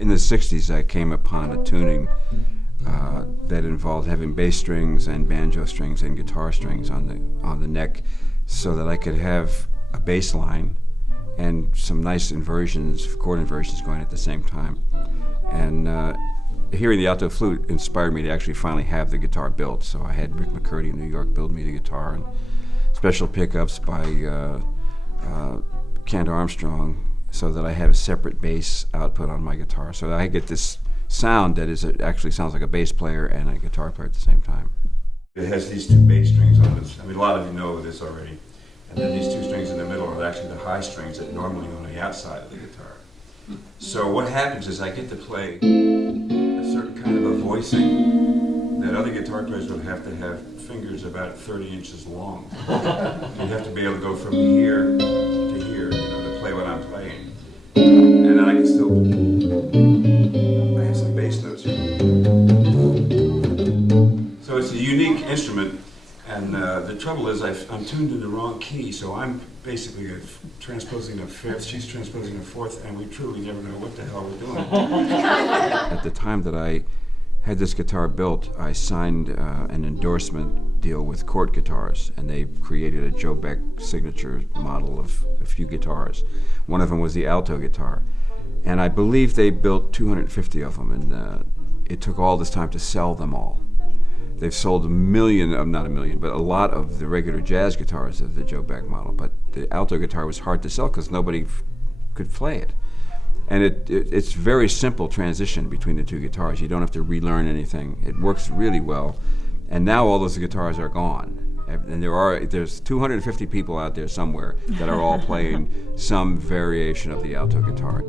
In the 60s, I came upon a tuning that involved having bass strings and banjo strings and guitar strings on the neck, so that I could have a bass line and some nice inversions, chord inversions going at the same time. And hearing the alto flute inspired me to actually finally have the guitar built. So I had Rick McCurdy in New York build me the guitar, and special pickups by Kent Armstrong, so that I had a separate bass output on my guitar. So I get this sound that actually sounds like a bass player and a guitar player at the same time. It has these two bass strings on it. I mean, a lot of you know this already. And then these two strings in the middle are actually the high strings that normally are on the outside of the guitar. So what happens is I get to play a certain kind of a voicing that other guitar players would have to have fingers about 30 inches long. You have to be able to go from here to here, to play what I'm playing. And then I can still, I have some bass notes here. So it's a unique instrument, and the trouble is I'm tuned in the wrong key, so I'm basically transposing a fifth, she's transposing a fourth, and we truly never know what the hell we're doing. At the time that I had this guitar built, I signed an endorsement deal with Court Guitars, and they created a Joe Beck signature model of a few guitars. One of them was the Alto guitar, and I believe they built 250 of them, and it took all this time to sell them all. They've sold not a million, but a lot of the regular jazz guitars of the Joe Beck model, but the Alto guitar was hard to sell because nobody could play it. And it's very simple transition between the two guitars. You don't have to relearn anything. It works really well. And now all those guitars are gone. And there's 250 people out there somewhere that are all playing some variation of the Alto guitar.